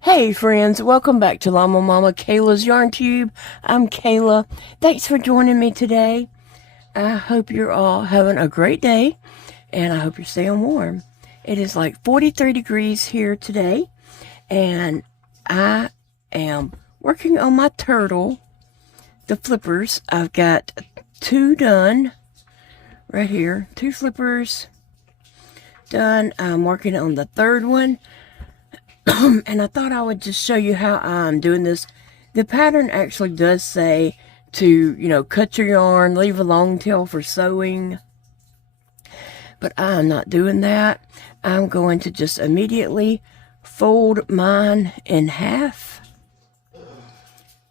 Hey friends, welcome back to Llama Mama Kayla's Yarn Tube. I'm Kayla. Thanks for joining me today. I hope you're all having a great day and I hope you're staying warm. It is like 43 degrees here today and I am working on my turtle, the flippers. I've got two done right here, two flippers done. I'm working on the third one. And I thought I would just show you how I'm doing this. The pattern actually does say to, cut your yarn, leave a long tail for sewing. But I'm not doing that. I'm going to just immediately fold mine in half.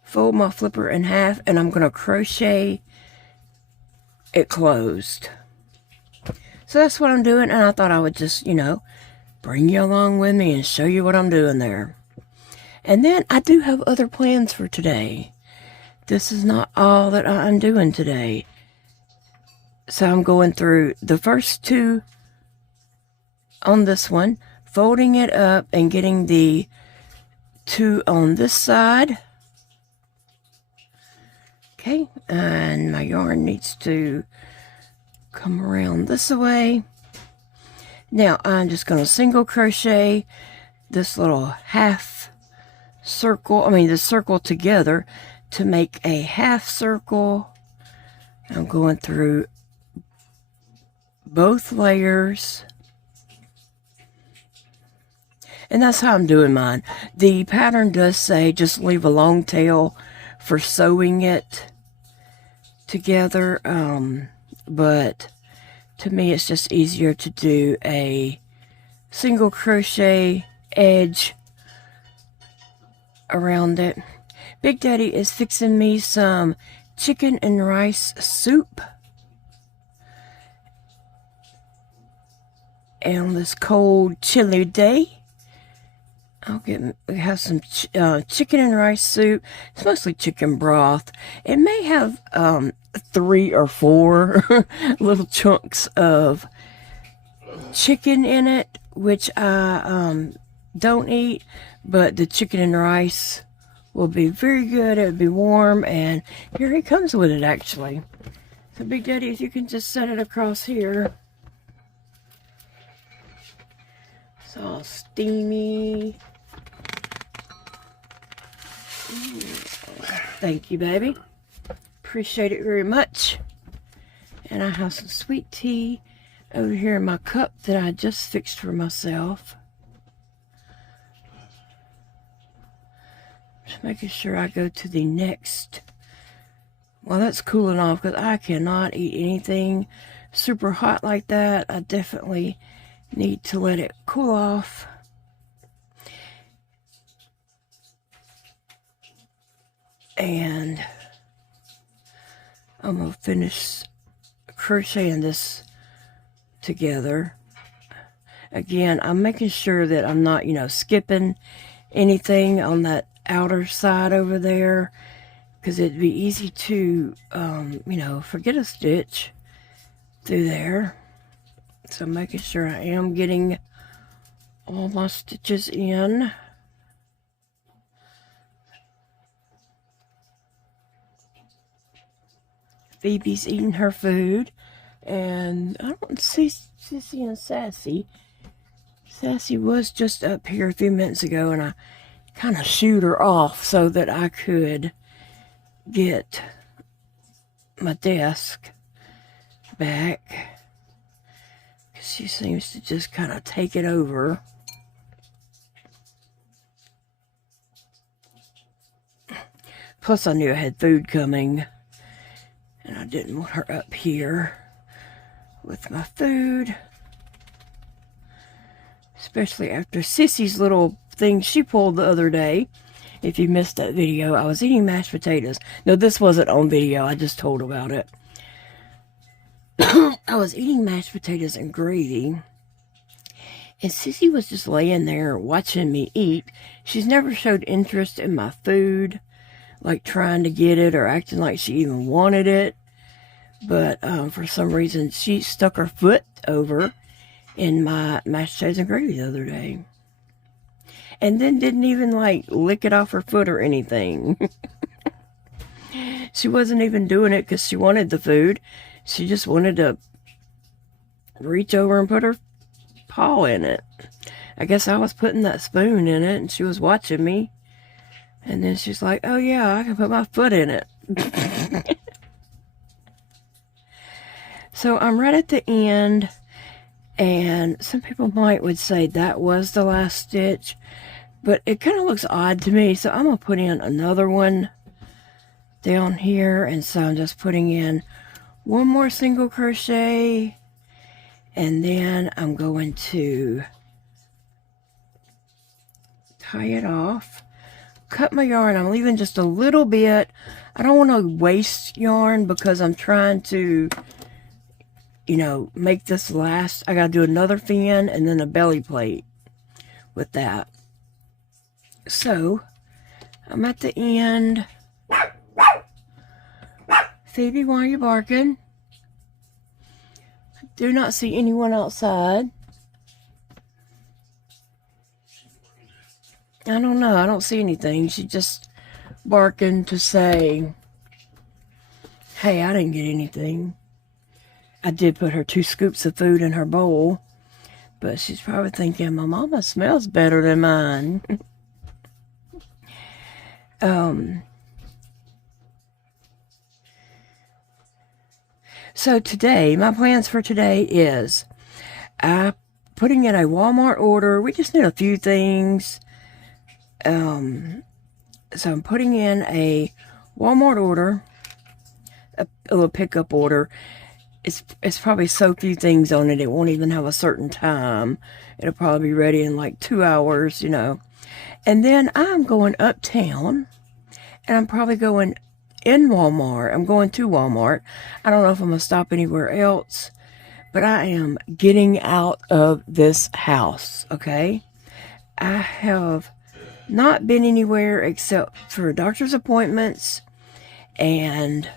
Fold my flipper in half, and I'm going to crochet it closed. So that's what I'm doing, and I thought I would just, bring you along with me and show you what I'm doing there. And then I do have other plans for today. This is not all that I'm doing today. So I'm going through the first two on this one, folding it up and getting the two on this side. Okay, and my yarn needs to come around this way. Now I'm just going to single crochet this little half circle, the circle together to make a half circle. I'm going through both layers. And that's how I'm doing mine. The pattern does say just leave a long tail for sewing it together, but to me, it's just easier to do a single crochet edge around it. Big Daddy is fixing me some chicken and rice soup. And on this cold, chilly day, we have some chicken and rice soup. It's mostly chicken broth. It may have 3 or 4 little chunks of chicken in it, which I don't eat, but the chicken and rice will be very good. It would be warm, and here he comes with it actually. So Big Daddy, if you can just set it across here. It's all steamy. Ooh. Thank you, baby. Appreciate it very much. And I have some sweet tea over here in my cup that I just fixed for myself. Just making sure I go to the next. Well, that's cooling off because I cannot eat anything super hot like that. I definitely need to let it cool off. And I'm going to finish crocheting this together. Again, I'm making sure that I'm not, skipping anything on that outer side over there, because it'd be easy to, forget a stitch through there. So I'm making sure I am getting all my stitches in. Phoebe's eating her food, and I don't see Sissy and Sassy. Sassy was just up here a few minutes ago, and I kind of shooed her off so that I could get my desk back, because she seems to just kind of take it over. Plus, I knew I had food coming. And I didn't want her up here with my food. Especially after Sissy's little thing she pulled the other day. If you missed that video, I was eating mashed potatoes. No, this wasn't on video. I just told about it. I was eating mashed potatoes and gravy. And Sissy was just laying there watching me eat. She's never showed interest in my food, like trying to get it or acting like she even wanted it. But for some reason, she stuck her foot over in my mashed potatoes and gravy the other day. and then didn't even like lick it off her foot or anything. She wasn't even doing it because she wanted the food. She just wanted to reach over and put her paw in it. I guess I was putting that spoon in it and she was watching me. And then she's like, oh yeah, I can put my foot in it. So I'm right at the end. And some people would say that was the last stitch. But it kind of looks odd to me. So I'm going to put in another one down here. And so I'm just putting in one more single crochet. And then I'm going to tie it off. Cut my yarn. I'm leaving just a little bit. I don't want to waste yarn because I'm trying to, you know, make this last. I got to do another fin and then a belly plate with that. So I'm at the end. Phoebe, why are you barking? I do not see anyone outside. I don't know. I don't see anything. She's just barking to say, hey, I didn't get anything. I did put her 2 scoops of food in her bowl, but she's probably thinking, my mama smells better than mine. So today, my plans for today is putting in a Walmart order. We just need a few things. So I'm putting in a Walmart order, a little pickup order. It's probably so few things on it, it won't even have a certain time. It'll probably be ready in like 2 hours, you know. And then I'm going uptown, and I'm probably going in Walmart. I'm going to Walmart. I don't know if I'm going to stop anywhere else, but I am getting out of this house, okay? I have not been anywhere except for doctor's appointments and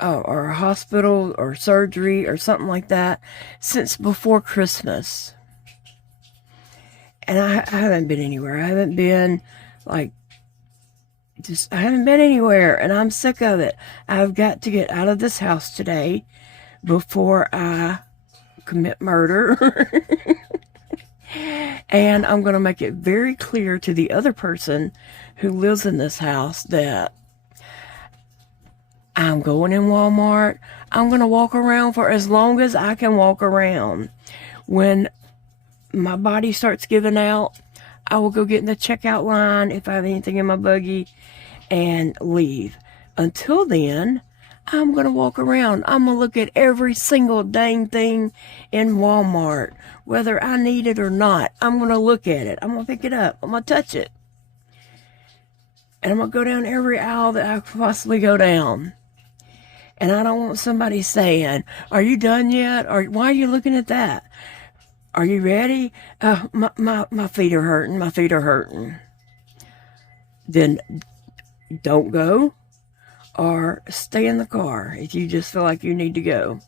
or a hospital or surgery or something like that since before Christmas. And I haven't been anywhere. I haven't been I haven't been anywhere, and I'm sick of it. I've got to get out of this house today before I commit murder. And I'm going to make it very clear to the other person who lives in this house that I'm going in Walmart. I'm going to walk around for as long as I can walk around. When my body starts giving out, I will go get in the checkout line if I have anything in my buggy and leave. Until then, I'm going to walk around. I'm going to look at every single dang thing in Walmart. Whether I need it or not, I'm going to look at it. I'm going to pick it up. I'm going to touch it. And I'm going to go down every aisle that I could possibly go down. And I don't want somebody saying, are you done yet? Or why are you looking at that? Are you ready? My feet are hurting. My feet are hurting. Then don't go. Or stay in the car if you just feel like you need to go.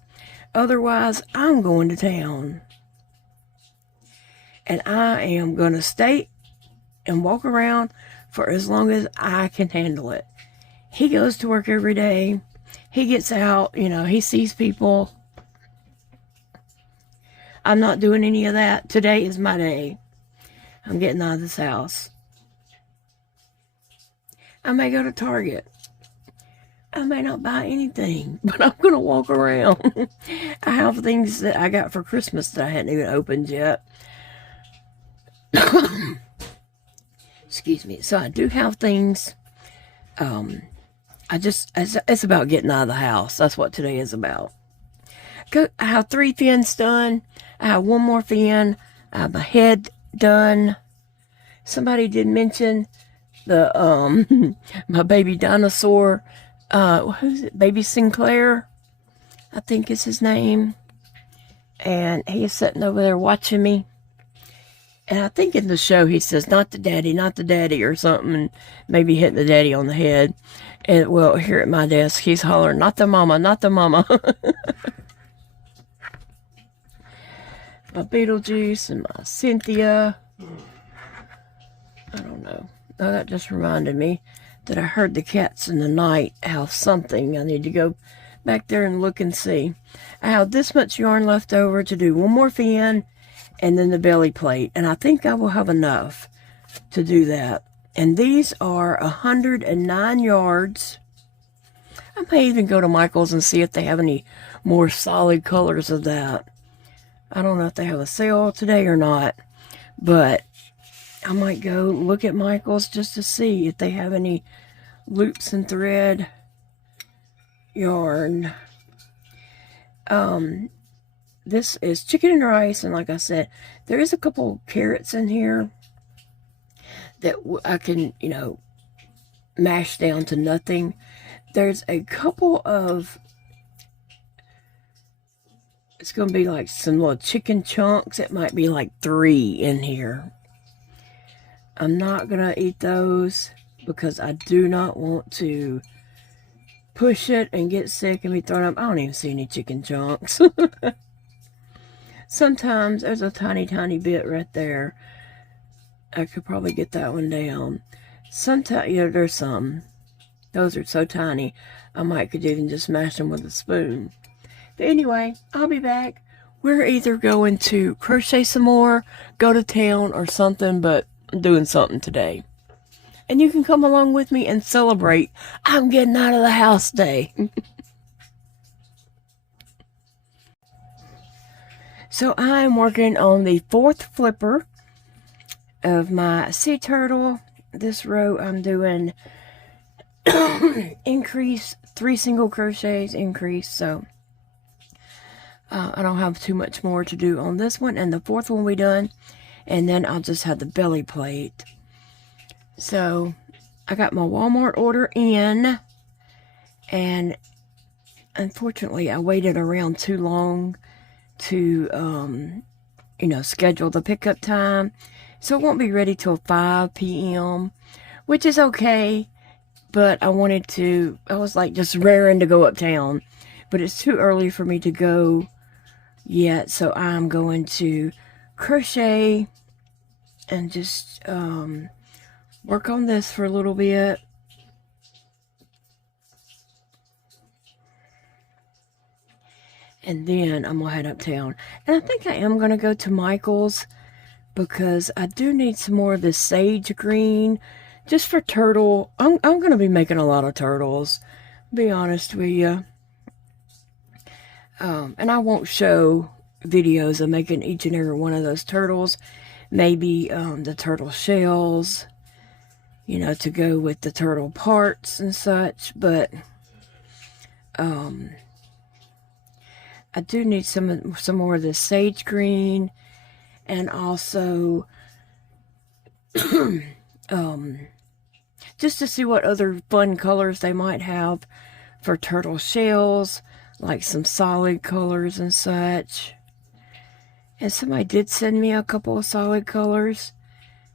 Otherwise, I'm going to town. And I am going to stay and walk around for as long as I can handle it. He goes to work every day. He gets out, you know, he sees people. I'm not doing any of that. Today is my day. I'm getting out of this house. I may go to Target. I may not buy anything, but I'm going to walk around. I have things that I got for Christmas that I hadn't even opened yet. Excuse me. So I do have things. It's about getting out of the house. That's what today is about. I have 3 fins done. I have 1 more fin. I have my head done. Somebody did mention the my baby dinosaur. Who's it? Baby Sinclair, I think is his name. And he is sitting over there watching me. And I think in the show he says, not the daddy, or something, and maybe hitting the daddy on the head. And well, here at my desk, he's hollering, not the mama, not the mama. My Beetlejuice and my Cynthia. I don't know. Oh, that just reminded me that I heard the cats in the night house something. I need to go back there and look and see. I have this much yarn left over to do one more fin and then the belly plate. And I think I will have enough to do that. And these are 109 yards. I may even go to Michael's and see if they have any more solid colors of that. I don't know if they have a sale today or not, but I might go look at Michael's just to see if they have any loops and thread yarn. This is chicken and rice, and like I said, there is a couple carrots in here that I can, you know, mash down to nothing. There's a couple of, it's going to be like some little chicken chunks. It might be like 3 in here. I'm not going to eat those because I do not want to push it and get sick and be thrown up. I don't even see any chicken chunks. Sometimes there's a tiny, tiny bit right there. I could probably get that one down. Sometimes, yeah, there's some. Those are so tiny, I might could even just mash them with a spoon. But anyway, I'll be back. We're either going to crochet some more, go to town, or something, but I'm doing something today. And you can come along with me and celebrate I'm getting out of the house day. So I'm working on the 4th flipper of my sea turtle. This row I'm doing increase 3 single crochets increase, so I don't have too much more to do on this one, and the 4th one we done, and then I'll just have the belly plate. So I got my Walmart order in, and unfortunately I waited around too long to you know, schedule the pickup time, so it won't be ready till 5 p.m. which is okay. But I was like just raring to go uptown. But it's too early for me to go yet. So I'm going to crochet and just work on this for a little bit. And then I'm going to head uptown. And I think I am going to go to Michael's because I do need some more of this sage green. Just for turtle. I'm going to be making a lot of turtles, be honest with you. And I won't show videos of making each and every one of those turtles. Maybe the turtle shells, you know, to go with the turtle parts and such. But I do need some more of this sage green, and also just to see what other fun colors they might have for turtle shells, like some solid colors and such. And somebody did send me a couple of solid colors,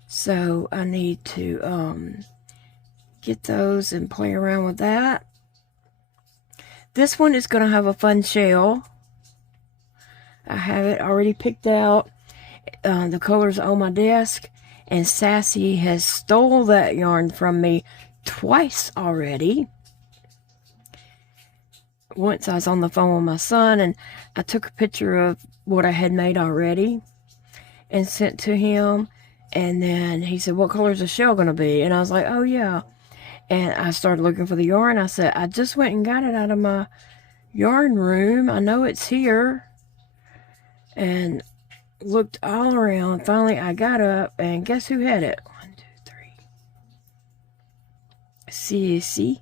so I need to get those and play around with that. This one is going to have a fun shell. I have it already picked out. The colors on my desk. And Sassy has stole that yarn from me twice already. Once I was on the phone with my son, and I took a picture of what I had made already and sent to him. And then he said, what color is the shell going to be? And I was like, oh yeah. And I started looking for the yarn. I said, I just went and got it out of my yarn room. I know it's here. And looked all around. Finally, I got up, and guess who had it? 1, 2, 3. Sissy.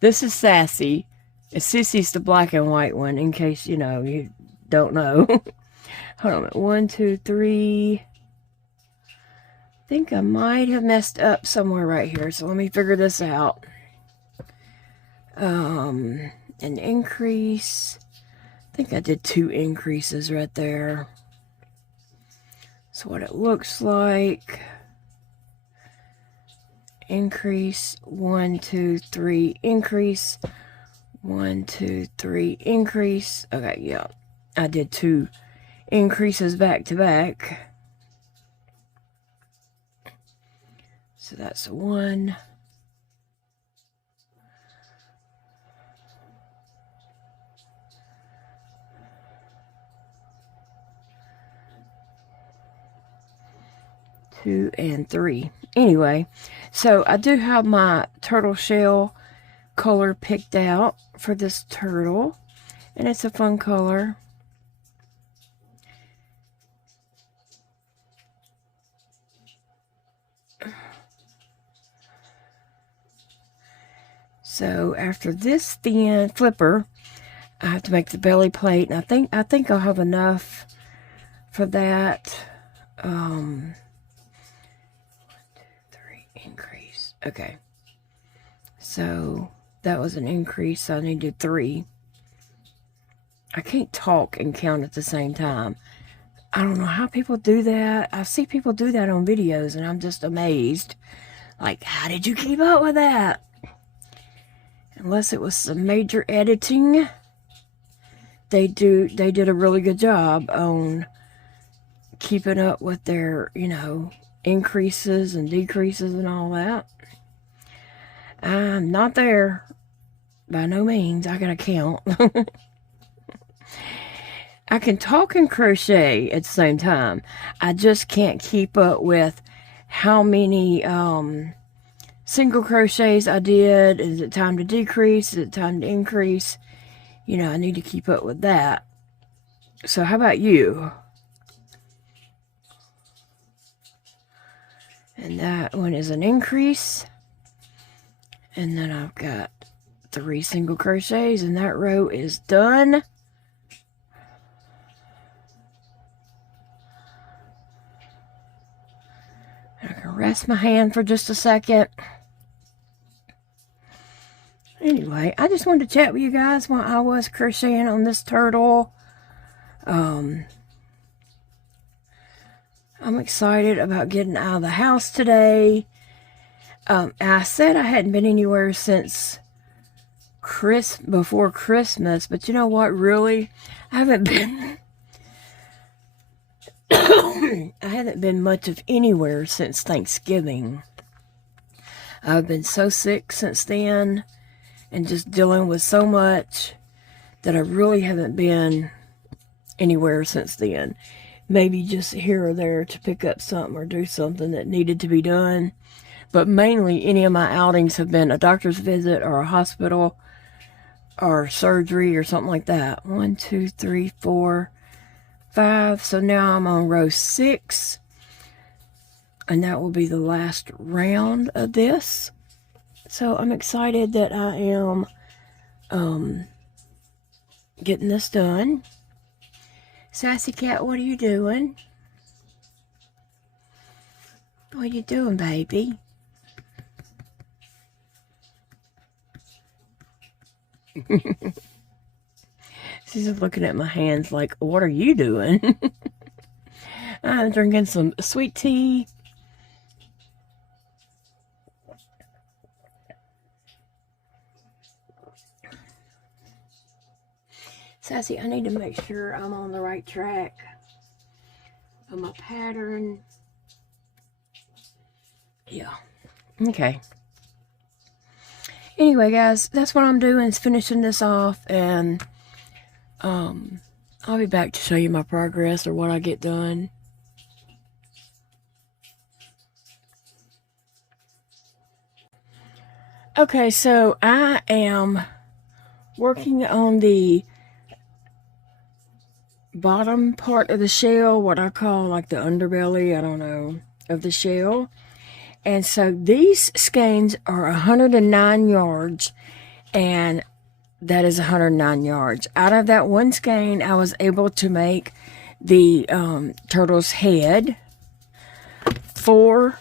This is Sassy. Sissy's the black and white one, in case, you know, you don't know. Hold on. 1, 2, 3. I think I might have messed up somewhere right here, so let me figure this out. An increase. I think I did 2 increases right there. That's what it looks like. Increase, 1, 2, 3, increase, 1, 2, 3, increase. Okay, yeah, I did 2 increases back to back. So that's 1, 2 and 3. Anyway, so I do have my turtle shell color picked out for this turtle, and it's a fun color. So after this thin flipper, I have to make the belly plate, and I think I'll have enough for that. 1, 2, 3, increase. Okay. So that was an increase, so I needed 3. I can't talk and count at the same time. I don't know how people do that. I see people do that on videos, and I'm just amazed. Like, how did you keep up with that? Unless it was some major editing, they did a really good job on keeping up with their, you know, increases and decreases and all that. I'm not there by no means. I gotta count. I can talk and crochet at the same time. I just can't keep up with how many single crochets I did. Is it time to decrease? Is it time to increase? You know, I need to keep up with that. So how about you? And that one is an increase. And then I've got 3 single crochets, and that row is done. I can rest my hand for just a second. Anyway, I just wanted to chat with you guys while I was crocheting on this turtle. I'm excited about getting out of the house today. I said I hadn't been anywhere since before Christmas, but you know what? Really, I haven't been. I haven't been much of anywhere since Thanksgiving. I've been so sick since then, and just dealing with so much that I really haven't been anywhere since then. Maybe just here or there to pick up something or do something that needed to be done. But mainly any of my outings have been a doctor's visit or a hospital or surgery or something like that. 1, 2, 3, 4, 5. So now I'm on row 6. And that will be the last round of this. So I'm excited that I am getting this done. Sassy cat, what are you doing? What are you doing, baby? She's just looking at my hands like, what are you doing? I'm drinking some sweet tea. Sassy, I need to make sure I'm on the right track of my pattern. Yeah. Okay. Anyway, guys, that's what I'm doing, is finishing this off, and I'll be back to show you my progress or what I get done. Okay, so I am working on the bottom part of the shell, what I call like the underbelly, I don't know, of the shell. And so these skeins are 109 yards, and that is 109 yards. Out of that one skein, I was able to make the turtle's head, 4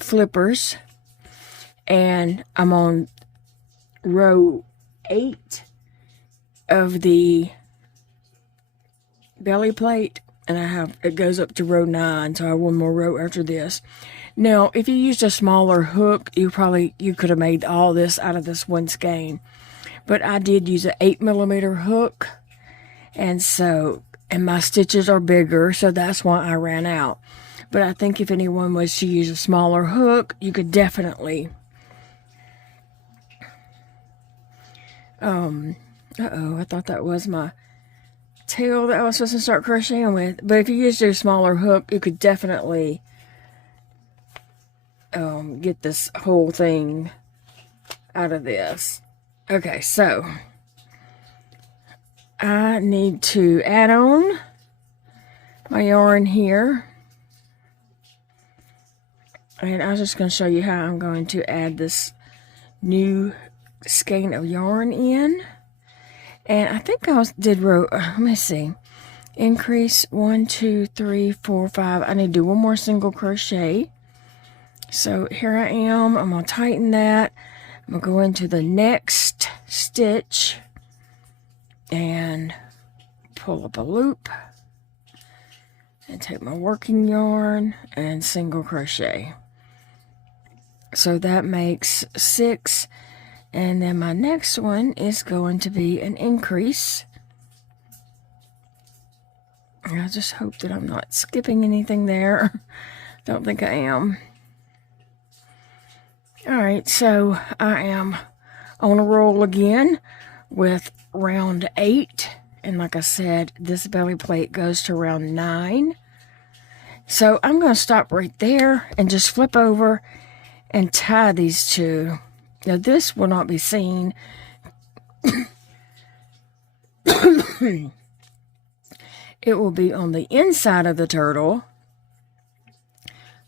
flippers, and I'm on row 8 of the belly plate, and it goes up to row 9, so I have one more row after this. Now, if you used a smaller hook, you could have made all this out of this one skein. But I did use an 8mm hook, and so and my stitches are bigger, so that's why I ran out. But I think if anyone was to use a smaller hook, you could definitely uh-oh, I thought that was my tail that I was supposed to start crocheting with. But if you used a smaller hook, you could definitely get this whole thing out of this. Okay, so I need to add on my yarn here. And I was just going to show you how I'm going to add this new skein of yarn in. And I think I did row, let me see, increase 1, 2, 3, 4, 5. I need to do one more single crochet. So here I am. I'm going to tighten that. I'm going to go into the next stitch and pull up a loop and take my working yarn and single crochet. So that makes 6. And then my next one is going to be an increase. I just hope that I'm not skipping anything there. Don't think I am. Alright, so I am on a roll again with round 8. And like I said, this belly plate goes to round 9. So I'm going to stop right there and just flip over and tie these two. Now this will not be seen. It will be on the inside of the turtle.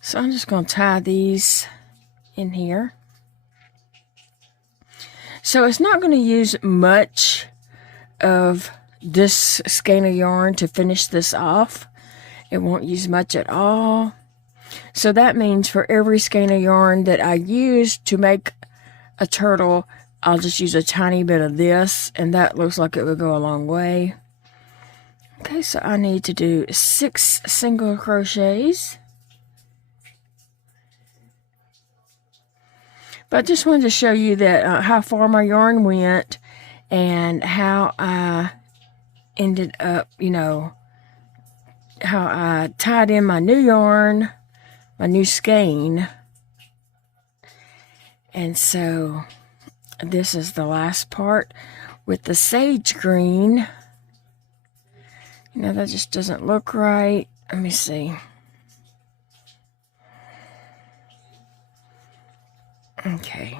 So I'm just going to tie these in here. So it's not going to use much of this skein of yarn to finish this off. It won't use much at all. So that means for every skein of yarn that I use to make a turtle, I'll just use a tiny bit of this, and that looks like it would go a long way. Okay, so I need to do 6 single crochets. But I just wanted to show you that how far my yarn went and how I ended up, you know, how I tied in my new yarn, my new skein. And so this is the last part with the sage green. You know, that just doesn't look right. Let me see. Okay.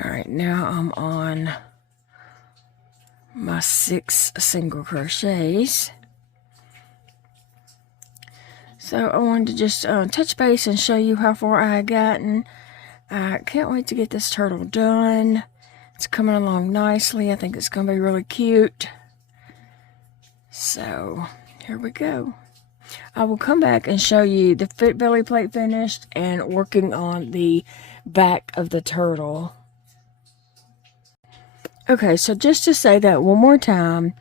All right, now I'm on my 6 single crochets. So I wanted to just touch base and show you how far I had gotten. I can't wait to get this turtle done. It's coming along nicely. I think it's going to be really cute. So here we go. I will come back and show you the belly plate finished and working on the back of the turtle. Okay, so just to say that one more time,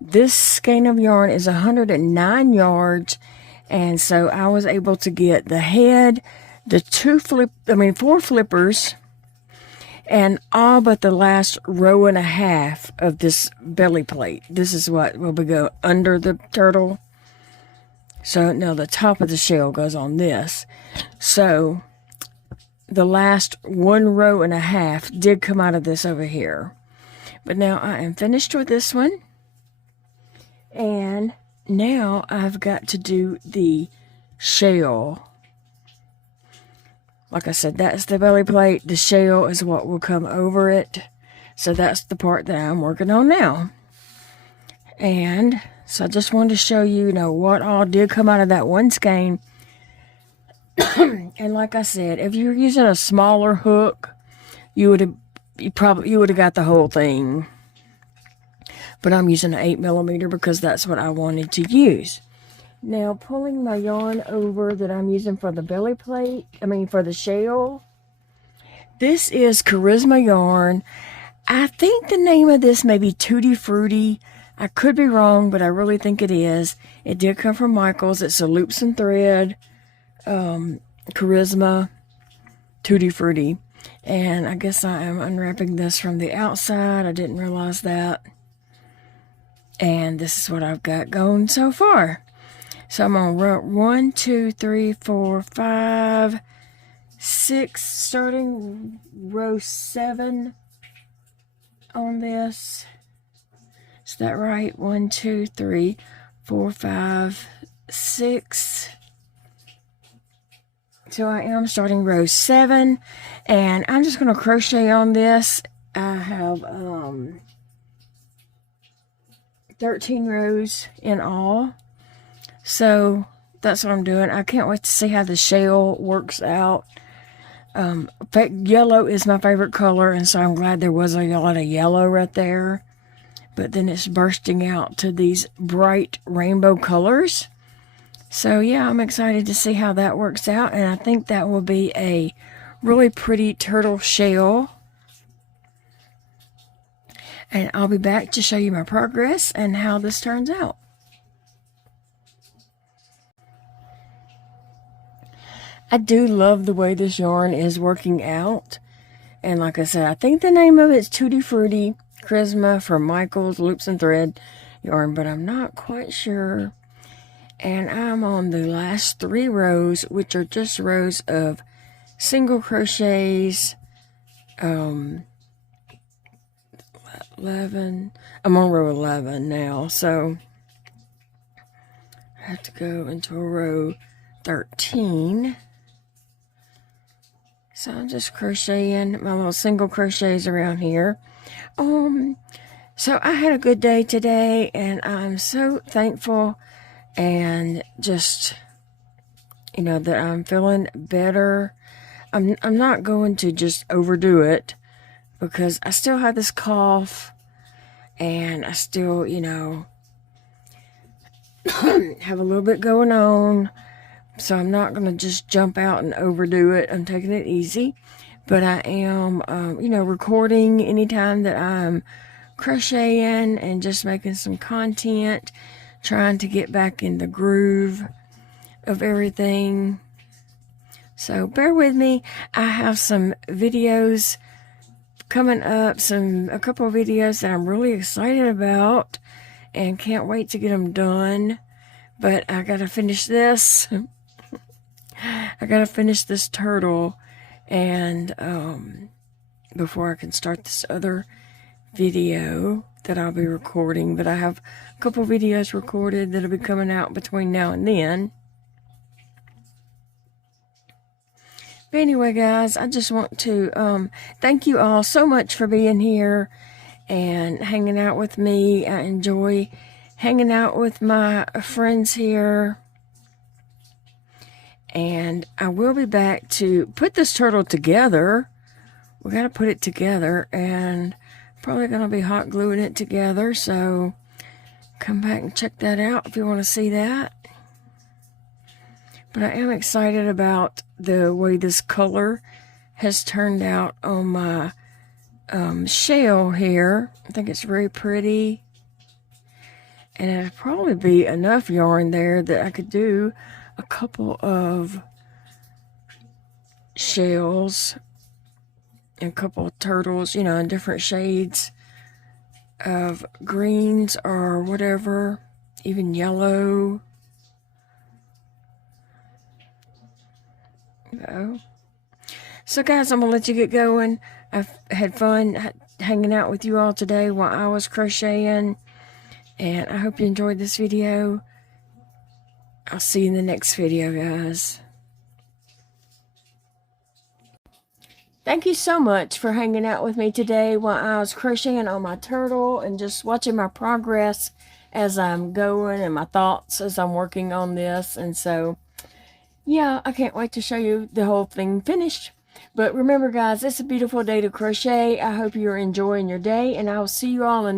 this skein of yarn is 109 yards. And so I was able to get the head, the 4 flippers, and all but the last row and a half of this belly plate. This is what will go under the turtle. So now the top of the shell goes on this. So the last 1 row and a half did come out of this over here. But now I am finished with this one. And now I've got to do the shell. Like I said, that's the belly plate. The shell is what will come over it. So that's the part that I'm working on now. And so I just wanted to show you, you know, what all did come out of that one skein. And like I said, if you're using a smaller hook, you would have got the whole thing. But I'm using an 8mm because that's what I wanted to use. Now, pulling my yarn over that I'm using for the belly plate, for the shell. This is Charisma yarn. I think the name of this may be Tutti Frutti. I could be wrong, but I really think it is. It did come from Michael's. It's a loops and thread, Charisma, Tutti Frutti. And I guess I am unwrapping this from the outside. I didn't realize that. And this is what I've got going so far. So I'm on row 1, 2, 3, 4, 5, 6, starting row 7 on this. Is that right? 1, 2, 3, 4, 5, 6. So I am starting row 7, and I'm just going to crochet on this. I have 13 rows in all. So that's what I'm doing. I can't wait to see how the shell works out. Yellow is my favorite color, and so I'm glad there was a lot of yellow right there. But then it's bursting out to these bright rainbow colors. So yeah, I'm excited to see how that works out, and I think that will be a really pretty turtle shell. And I'll be back to show you my progress and how this turns out. I do love the way this yarn is working out. And like I said, I think the name of it is Tutti Frutti Charisma from Michael's Loops and Thread yarn, but I'm not quite sure. And I'm on the last 3 rows, which are just rows of single crochets. 11. I'm on row 11 now, so I have to go into a row 13. So I'm just crocheting my little single crochets around here. So I had a good day today, and I'm so thankful, and just, you know, that I'm feeling better. I'm not going to just overdo it, because I still have this cough, and I still, you know, have a little bit going on. So I'm not going to just jump out and overdo it. I'm taking it easy. But I am, you know, recording anytime that I'm crocheting and just making some content, trying to get back in the groove of everything. So bear with me. I have some videos coming up, a couple of videos that I'm really excited about and can't wait to get them done. But I got to finish this. I gotta finish this turtle, and before I can start this other video that I'll be recording. But I have a couple videos recorded that'll be coming out between now and then. But anyway, guys, I just want to thank you all so much for being here and hanging out with me. I enjoy hanging out with my friends here. And I will be back to put this turtle together. We got to put it together, and probably going to be hot gluing it together. So come back and check that out if you want to see that. But I am excited about the way this color has turned out on my shell here. I think it's very pretty. And it'd probably be enough yarn there that I could do a couple of shells and a couple of turtles, you know, in different shades of greens or whatever, even yellow. So guys, I'm gonna let you get going. I've had fun hanging out with you all today while I was crocheting, and I hope you enjoyed this video. I'll see you in the next video, guys. Thank you so much for hanging out with me today while I was crocheting on my turtle and just watching my progress as I'm going and my thoughts as I'm working on this. And so, yeah, I can't wait to show you the whole thing finished. But remember, guys, it's a beautiful day to crochet. I hope you're enjoying your day, and I'll see you all in